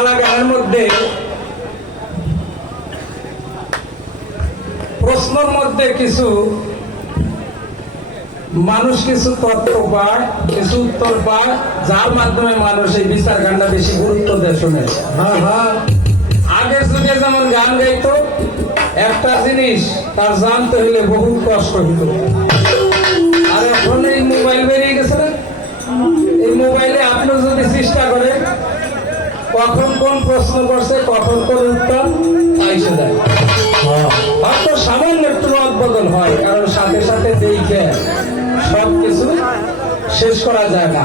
আমাদের মধ্যে প্রশ্নের মধ্যে কিছু মানুষ কিছু তথ্য পায় কিছু উত্তর পায় যার মাধ্যমে মানুষ এই বিচার গানটা বেশি গুরুত্ব দেয় শুনে। হ্যাঁ হ্যাঁ। আগের যুগে যেমন গান গাইতো একটা জিনিস তার জানতে হলে বহু কষ্ট হইত। আর এখন এই মোবাইল বেরিয়ে গেছে না? এই মোবাইলে আপনি যদি চেষ্টা করেন কখন কোন প্রশ্ন করছে কখন কোন উত্তর? আইসে যায় হয়তো সামান্য একটু বদল হয় কারণ সাথে সাথে দেখে সব কিছু শেষ করা যায় না।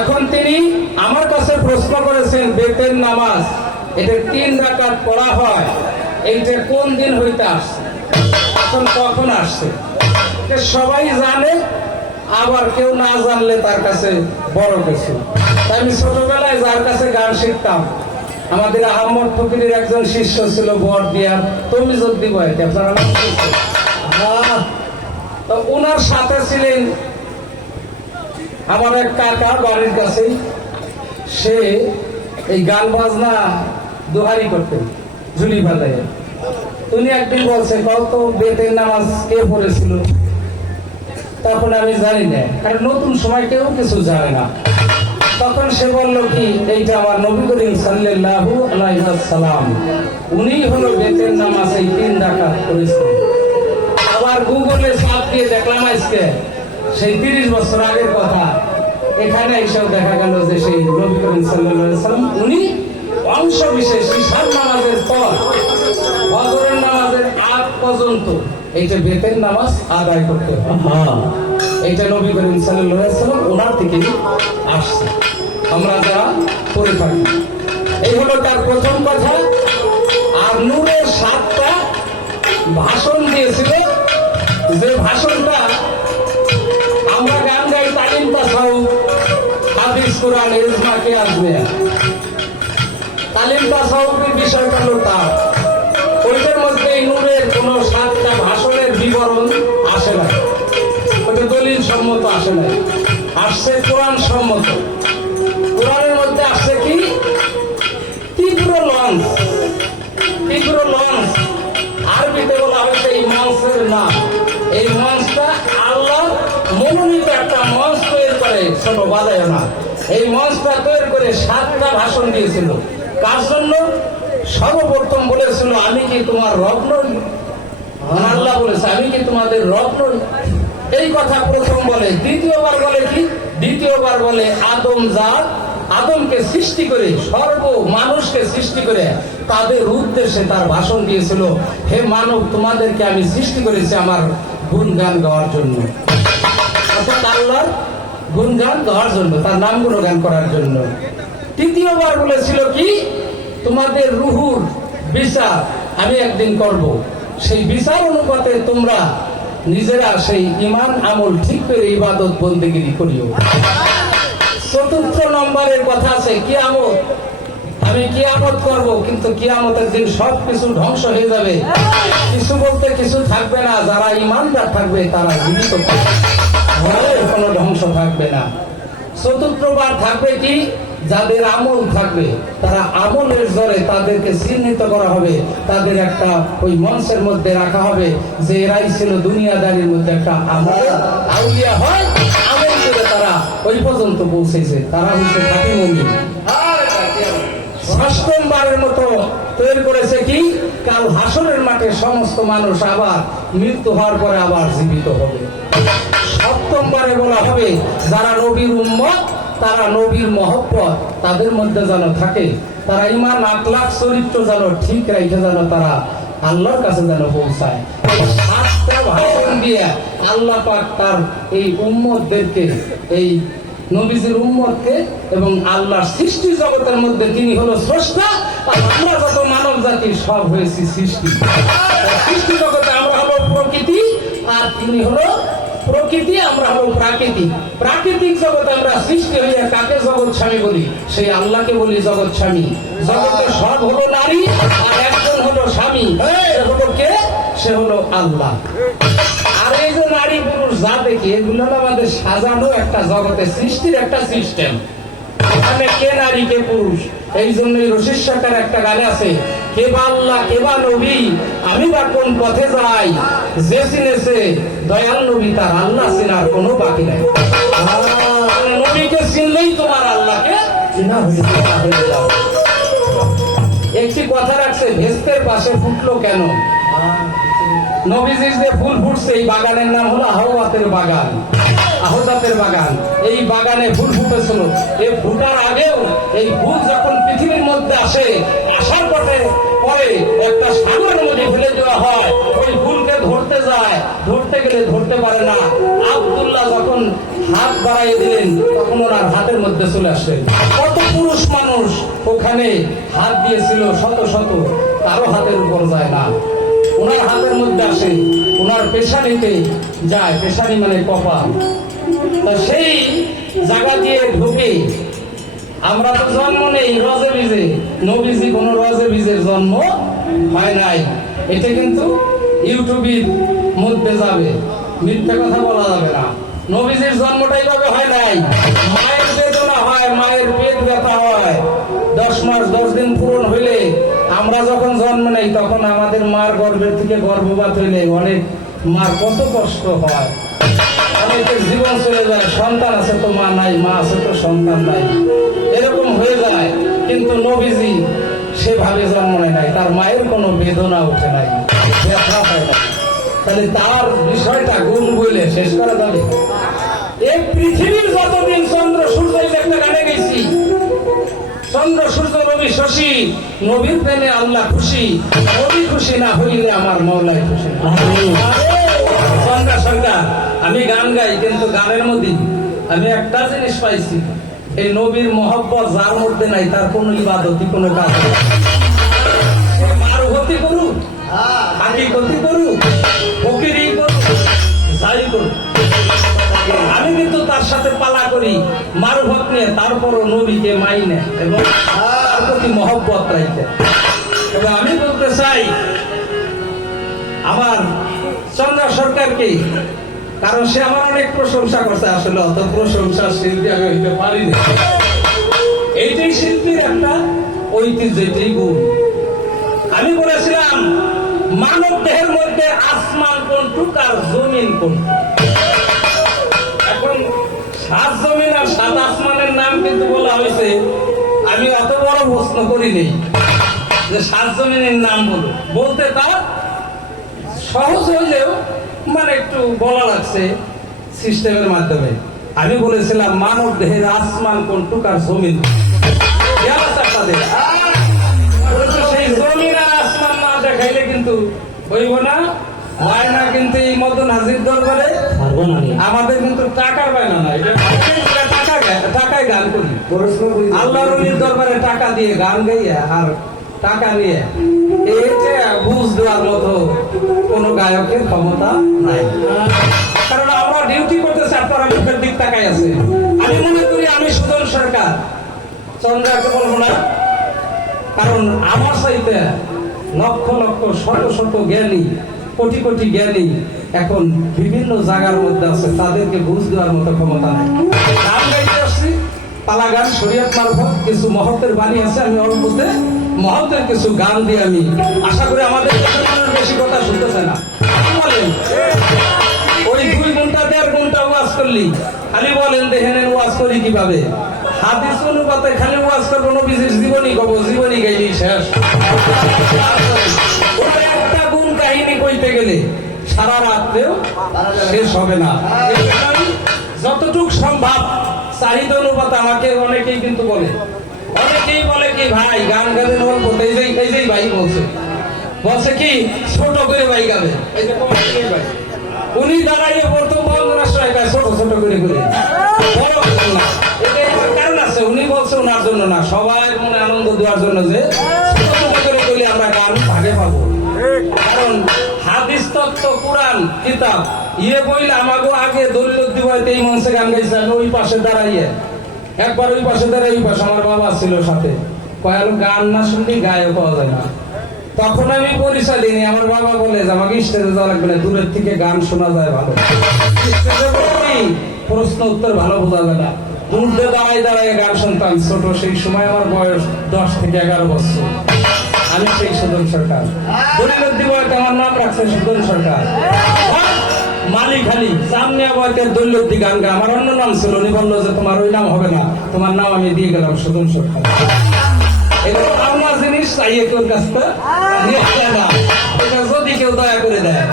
এখন তিনি আমার কাছে প্রশ্ন করেছেন বেতের নামাজ এটা তিন রাকাত পড়া হয় এইটা কোন দিন হইতে আসছে? এখন কখন আসছে? সবাই জানে আবার কেউ না জানলে তার কাছে বড় কিছু। আমি ছোটবেলায় যার কাছে গান শিখতাম, আমাদের আহমদ ফকিরের একজন শিষ্য ছিল বর দিয়ার তুমি যদি আপনারা ওনার সাথে ছিলেন আমার এক কাকা বাড়ির কাছে। সে এই গান বাজনা দোহারি করতেন ঝুলি বাজায়। উনি একদিন বলছে কত বেতের নামাজ কে পড়েছিল? তখন আমি জানি না, কারণ নতুন সময় কেউ কিছু জানে না। তখন সে বলল, কি? এইটা আমার নবী করিম সাল্লাল্লাহু আলাইহি সাল্লাম উনি হলো বেতের নামাজ এই তিন রাকাত করেছেন। আবার গুগলে সাপ দিয়ে দেখলাম আজকে, সেই তিরিশ বছর আগের কথা। এখানে এসেও দেখা গেল যে সেই নবী করিম আলাইহি সাল্লাম উনি অংশ বিশেষ ঈশান নামাজের পর, ফজরের নামাজের আগ পর্যন্ত এইটা বেতের নামাজ আদায় করতে হয় এইটা নবী করিম সাল্লাম ওনার থেকে আসছে। আমরা যারা করে থাকি। এই হলো তার প্রথম কথা। আর নূরের সাতটা ভাষণ দিয়েছিল। যে ভাষণটা আমরা গান গাই তালিম পাঠাও, হাদিস কোরআন ইজমা কে আসবে তালিম পাঠাওয়ের বিষয়টা হলো তার? ওইটার মধ্যে নূরের কোন সাতটা ভাষণের বিবরণ আসে না আসছে কোরআন সম্মত। কোরআনের মধ্যে আসছে কি? তীব্র লঞ্চ। তীব্র লঞ্চ। আরবিতে বলা হয়েছে এই মঞ্চের নাম এই মঞ্চটা আল্লাহ মনোনীত একটা মঞ্চ তৈরি করে ছোট বাজায় না এই মঞ্চটা তৈরি করে সাতটা ভাষণ দিয়েছিল। কার জন্য? সর্বপ্রথম বলেছিল, আমি কি তোমার রব নই আর আল্লাহ বলেছে, আমি কি তোমাদের রব নই এই কথা প্রথম বলে, দ্বিতীয়বার বলে কি? দ্বিতীয়বার বলে আদম জাত, আদমকে সৃষ্টি করে সর্ব মানুষকে সৃষ্টি করে তাদের উদ্দেশ্যে তার ভাষণ দিয়েছিল, হে মানব, তোমাদেরকে আমি সৃষ্টি করেছি আমার গুণগান গাওয়ার জন্য। আল্লাহর গুণগান গাওয়ার জন্য, তার নাম গুণগান করার জন্য। তৃতীয়বার বলেছিল কি? তোমাদের রুহুর বিচার আমি একদিন করব। সেই বিচার অনুপাতে তোমরা নিজেরা সেই ইমান আমল ঠিক করে ইবাদত বন্দেগিরি করিও। চতুর্থ নম্বরের কথা আছে, কিয়ামত। আমি কিয়ামত করব, কিন্তু কিয়ামতের দিন সব কিছু ধ্বংস হয়ে যাবে। কিছু বলতে কিছু থাকবে না, যারা ইমানদার থাকবে তারা জীবিত থাকবে। কোনো ধ্বংস থাকবে না। চতুর্থবার থাকবে কি? যাদের আমল থাকবে, তারা আমলের জোরে তাদেরকে চিহ্নিত করা হবে। তাদের একটা ওই মঞ্চের মধ্যে রাখা হবে যে এরাই ছিল দুনিয়াদারির মধ্যে একটা আমল আউলিয়া হয়। আমল করে তারা ওই পর্যন্ত পৌঁছেছে। তারা হচ্ছে খাঁটি ষষ্ঠমবারের মতো তৈরি করেছে কি? কাল হাসরের মাঠে সমস্ত মানুষ আবার মৃত্যু হওয়ার পরে আবার জীবিত হবে। সপ্তমবারে বলা হবে, যারা নবীর উম্মত তারা নবীর মহব্বত তাদের মধ্যে যেন থাকে, তারা ইমান আখলাখ চরিত্র যেন ঠিক রাখে যেন তারা আল্লাহর কাছে যেন পৌঁছায়। আল্লাহ পাক তার এই উম্মতদেরকে, এই নবীজির এবং আল্লাহর সৃষ্টি জগতের মধ্যে তিনি হলো স্রষ্টা, আর আমরা যত মানব জাতি সব হয়েছি সৃষ্টি। সৃষ্টি জগতে আমরা হলো প্রকৃতি, আর তিনি হলো প্রকৃতি আমরা হলো প্রাকৃতিক প্রাকৃতিক জগতে আমরা সৃষ্টি হইয়া কাকে জগৎ স্বামী বলি? সেই আল্লাহকে বলি জগৎ স্বামী। জগতে সব হলো নারী আর একজন হলো স্বামী। হলো কে? সে হলো আল্লাহ। আর এই যে নারী পুরুষ যা দেখি এগুলো হলো আমাদের সাজানো একটা জগতে সৃষ্টির একটা সিস্টেম এখানে কে নারী কে পুরুষ? এই জন্যই রশিদ সরকার একটা গানে আছে কে বা আল্লাহ কে বা নবী আমি বা কোন পথে যাই? যে চিনেছে দয়াল নবী তার আল্লাহ চিনার কোনো বাকি নাই। নবীকে চিনলেই তোমার আল্লাহকে চিনা হয়ে যাবে একটি কথা রাখছে ভেস্তের পাশে ফুটলো কেন? নবীজির যে ফুল ফুটছে এই বাগানের নাম হলো আহ্বাতের বাগান। আহ্বাতের বাগান। এই বাগানে ফুল ফুটেছিল। এই ফুটার আগেও এই ফুল যখন পৃথিবীর মধ্যে আসে, আসার পথে পরে একটা সাগর নদী ফেলে দেওয়া হয়। ওই ফুলকে ধরতে যায়, ধরতে গেলে ধরতে পারে না। আব্দুল্লাহ যখন হাত বাড়াই দিলেন, তখন ওনার হাতের মধ্যে চলে আসে। কত পুরুষ মানুষ ওখানে হাত দিয়েছিল, শত শত। কারও হাতের উপর যায় না। ওনার হাতের মধ্যে আসে, ওনার পেশানিতে যায়। পেশানি মানে কপাল। তা সেই জায়গা দিয়ে ঢুকে আমরা তো জন্ম নেই, রজে বীজে। নবীজি রজে জন্ম হয় নাই। এটা কিন্তু ইউটিউবের মধ্যে যাবে। মিথ্যে কথা বলা যাবে না। নবীজির জন্মটা এইভাবে হয় নাই। মায়ের বেদনা হয়, মায়ের পেট ব্যথা হয়। দশ মাস, দশ দিন পূরণ হইলে আমরা যখন জন্ম নেই, তখন আমাদের মার গর্ভের থেকে গর্ভপাত হইলে অনেক মার কত কষ্ট হয়। অনেকের জীবন চলে যায় সন্তান আছে তো মা নাই মা আছে তো সন্তান নাই। এরকম হয়ে যায় কিন্তু নবীজি সেভাবে জন্ম নেয় নাই তার মায়ের কোনো বেদনা ওঠে নাই ব্যথা হয় নাই। তাহলে তার বিষয়টা গুণ বইলে শেষ করা যাবে? এই পৃথিবীর যতদিন চন্দ্র সূর্য একটা গানে গেছি চন্দ্র সূর্য রবি শশী নবীর প্রেমে আল্লাহ খুশি নবী খুশি না হইলে আমার মৌলাই খুশি। চন্দ্রা সরকার আমি গান গাই, কিন্তু গানের মধ্যে আমি একটা জিনিস পাইছি, এই নবীর মহব্বত যার মধ্যে নাই, তার কোন ইবাদতি কোনো কাজ গতি করুক আকি গতি করুক, ফকিরি যাই করুক। আমি কিন্তু তার সাথে পালা করি মারুভত নিয়ে, তারপরও নবীকে মাইনে এবং তার প্রতি মহব্বত রাখতে এবং আমি বলতে চাই, আমার চন্দ্র সরকারকে কারণ সে আমার অনেক প্রশংসা করছে আসলে অত প্রশংসা শিল্পী আমি হইতে পারি এইটাই শিল্পীর একটা ঐতিহ্য এটাই গুণ। আমি বলেছিলাম, মানব দেহের মধ্যে আসমান কোনটুক আর জমিন কোনটুক। এখন সাত জমিন আর সাত আসমানের নাম কিন্তু বলা হয়েছে, আমি অত বড় প্রশ্ন করিনি যে সাত জমিনের নাম বলো বলতে তার সহজ হইলেও মানে একটু বলা লাগছে সিস্টেমের মাধ্যমে। আমি বলেছিলাম মানব দেহের আসমান কোনটুক আর জমিন? খেয়াল আছে আপনাদের? বলেছে, সেই জমিন আর আসমান না দেখাইলে কিন্তু হইব না। কিন্তু এই মতন হাজির দরবারে। আমাদের কিন্তু টাকার বায়না টাকায় গান করি। আল্লাহ দরবারে টাকা দিয়ে গান গাইয়া আর টাকা নিয়ে। এটা বুঝ দেওয়ার মতো কোন গায়কের ক্ষমতা নাই। কারণ আমরা ডিউটি করতেছি আপনারা মুখের দিক তাকাই আছে। আমি মনে করি আমি সুজন সরকার চন্দ্রাকে বলব না কারণ আমার চাইতে লক্ষ লক্ষ, শত শত জ্ঞানী, কোটি কোটি জ্ঞানী এখন বিভিন্ন জায়গার মধ্যে আছে, তাদেরকে বুঝ দেওয়ার মতো ক্ষমতা নাই। গান গাইতে আসছি পালা গান শরীয়ত মারফত কিছু মহতের বাণী আছে, আমি অল্পতে মহতের কিছু গান দিয়ে আমি আশা করি আমাদের বেশি কথা শুনতেছে না। ওই দুই ঘণ্টা দেড় ঘণ্টা ওয়াজ করলি, খালি বলেন দেখেন ওয়াজ করি কীভাবে? হাদিস অনুপাতে খালি ওয়াজ করব জীবনী কব, জীবনী গাইলি শেষ। একটা গুণ কাহিনী কইতে গেলে সারা রাত্রেও শেষ হবে না। যতটুক সম্ভব চাহিদা অনুপাতে আমাকে অনেকেই কিন্তু বলে। অনেকেই বলে কি, ভাই, গান গাবেন অল্প এই যে, এই ভাই বলছে। বলছে কি, ছোট করে ভাই গাবে। উনি দাঁড়াইয়ে প্রথম বন্দনা সহায়তা ছোট ছোট করে করে। কারণ আছে। উনি বলছে ওনার জন্য না সবাই মনে আনন্দ দেওয়ার জন্য যে ছোট ছোট করে করলে আমরা গান ভাগে পাবো। কারণ হাদিস, তত্ত্ব, কোরআন, কিতাব ইয়ে বইলে আমাকে আগে দলিল দিবাইতে এই মঞ্চে গান গাইছে আমি ওই পাশে দাঁড়াইয়ে। একবার ওই পাশে দাঁড়াই ওই পাশে আমার বাবা ছিল সাথে। কয়াল গান না শুনলে গায়ে পাওয়া যায় না। তখন আমি পরিচয় দিইনি। আমার বাবা বলে যে, আমাকে স্টেজে যাওয়া লাগবে না, দূরের থেকে গান শোনা যায় ভালো। প্রশ্ন উত্তর ভালো বোঝা যায় না। দূরে দাঁড়ায় দাঁড়ায় গান শুনতাম। ছোট সেই সময় আমার বয়স দশ থেকে এগারো বছর। আমি সেই সুদন সরকার। আমার নাম রাখছে সুদন সরকার। মালিক খালি সামনিয়া বয়তের গান গা আমার অন্য নাম ছিল উনি বলল যে তোমার ওই নাম হবে না। তোমার নাম আমি দিয়ে গেলাম সুদন সরকার। আমার জিনিস চাইয়ে কেউ কাছ যদি কেউ দয়া করে দেয়।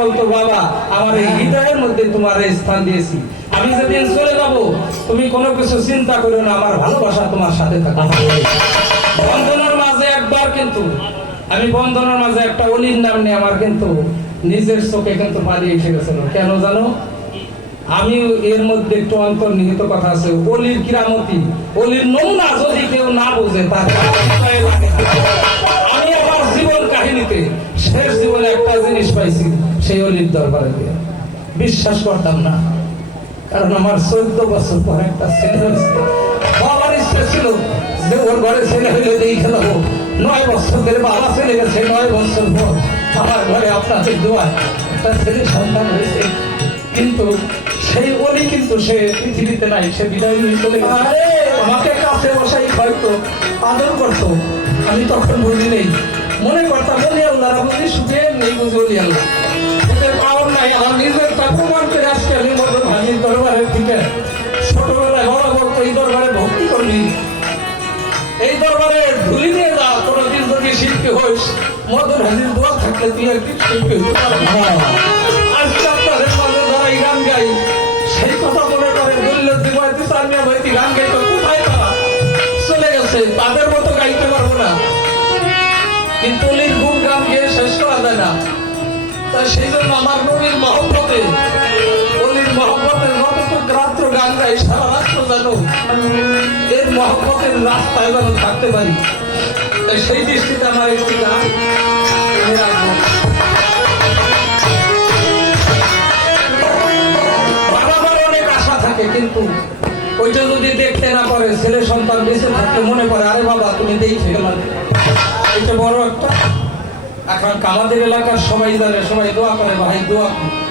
বলতো, বাবা, আমার এই হৃদয়ের মধ্যে তোমার স্থান দিয়েছি। আমি যেদিন চলে যাব, তুমি কোনো কিছু চিন্তা করো না, আমার ভালোবাসা তোমার সাথে থাকবে। বন্ধনের মাঝে একবার কিন্তু আমি বন্ধনের মাঝে একটা অলির নাম নিয়ে আমার কিন্তু নিজের চোখে কিন্তু পানি এসে গেছিল। কেন জানো? আমি এর মধ্যে একটু অন্তর্নিহিত কথা আছে। অলির কিরামতি, অলির নমুনা যদি কেউ না বোঝে তার। আমি আমার জীবন কাহিনীতে শেষ জীবনে একটা জিনিস পাইছি, সেই অলির দরবারে দিয়ে বিশ্বাস করতাম না। কারণ আমার চোদ্দ বছর পর একটা ছেলে হয়েছে। বাবার ইচ্ছে ছিল যে ওর ঘরে ছেলে হইলে দিয়ে খেলাবো নয় বছর ধরে বাবা ছেলে গেছে নয় বছর পর আমার ঘরে আপনাদের দোয়ায় একটা ছেলে সন্তান হয়েছে। কিন্তু সেই অলি কিন্তু সে পৃথিবীতে নাই সে বিদায় নিয়ে চলে আমাকে কাছে বসাই হয়তো আদর করতো। আমি তখন বুঝি নেই। মনে করতাম বলি আল্লাহ বুঝি সুখে নেই বুঝি বলি আল্লাহ। পাওয়ার নাই আমার নিজের তা প্রমাণ করে আজকে আমি মদন হাজির দরবারের থেকে ছোটবেলায় বড় ভক্ত এই দরবারে ভক্তি করলি এই দরবারে ধুলি শিল্পী হইস মদন হাজির দোয়া থাকলে তুই হতে পারবি। আজকে আপনাদের মাঝে গান গাই সেই কথা দিবাইতে সামিয়া ভাইতি গান গাইতো, কোথায় চলে গেছে, তাদের মতো গাইতে পারব না। কিন্তু গুণ গান গিয়ে শেষ করা যায় না। তাই সেই জন্য আমার নবীর মহব্বতে, অলির মহব্বতের রাত্র গান গাই, সারা রাত্র যেন এর মহব্বতের রাস্তায় যেন থাকতে পারি। সেই দৃষ্টিতে আমার একটি গান অনেক আশা থাকে, কিন্তু ওইটা যদি দেখতে না পারে, ছেলে সন্তান বেঁচে থাকতে মনে পড়ে, আরে বাবা, তুমি দেখে গেলাম এটা বড় একটা এখন আমাদের এলাকার সবাই জানে, সবাই দোয়া করে, ভাই, দোয়া করে।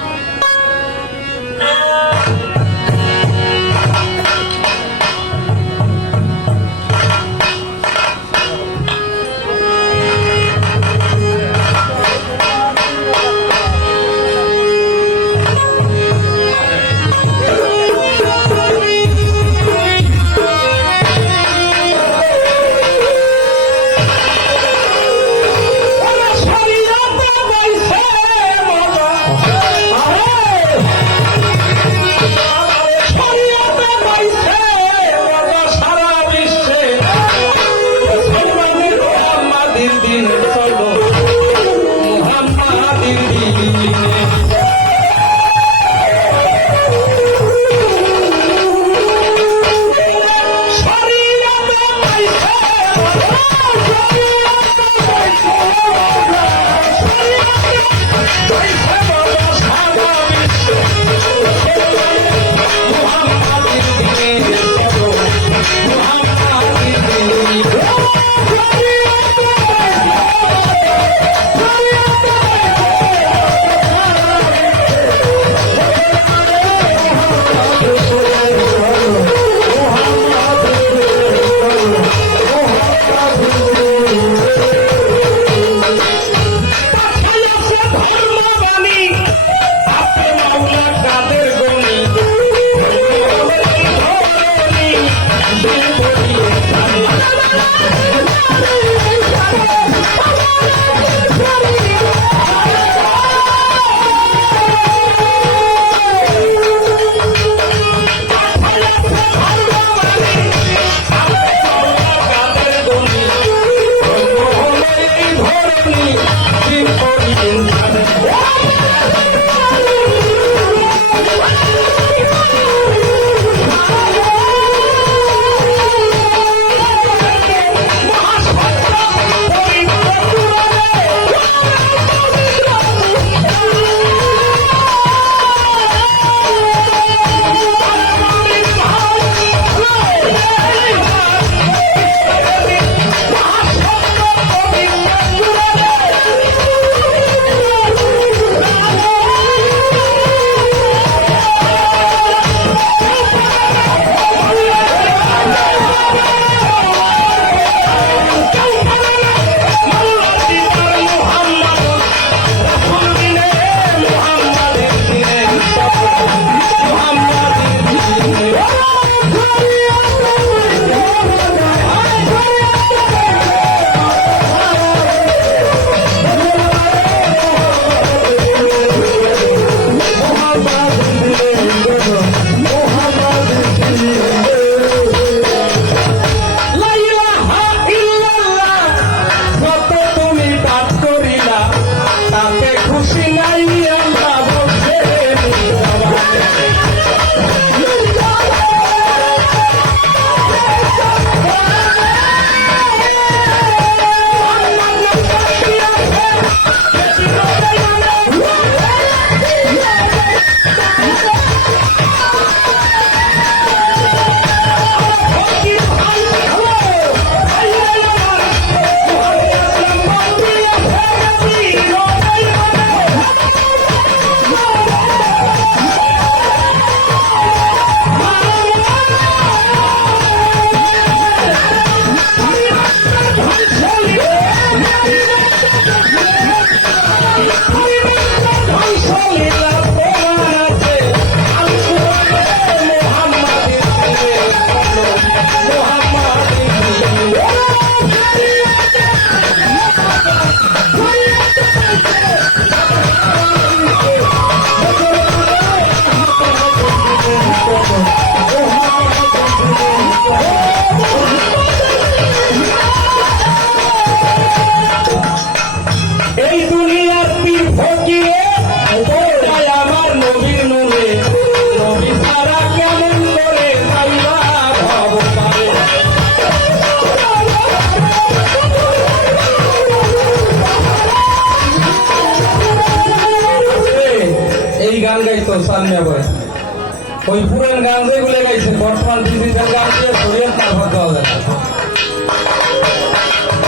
ওই পুরান গান যেগুলো গাইছে বর্তমান ডিজিটাল গান দিয়ে শরীর তারপর দেওয়া যায়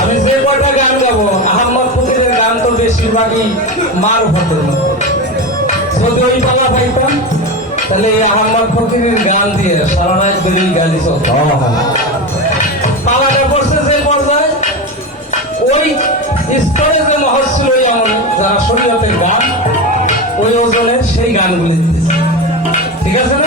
আমি যে কয়টা গান গাবো আহম্মদ ফকিরের গান তো বেশিরভাগই মার ভদ্রের মতো যদি ওই পালা পাইতাম, তাহলে এই আহম্মদ ফকিরের গান দিয়ে সারা রাত গালি চলত। পালাটা পড়ছে যে পর্যায়ে, ওই স্তরে যে ছিল ওই যারা শরীয়তের গান, ওই ওজনের সেই গানগুলি দিতেছে। ঠিক আছে?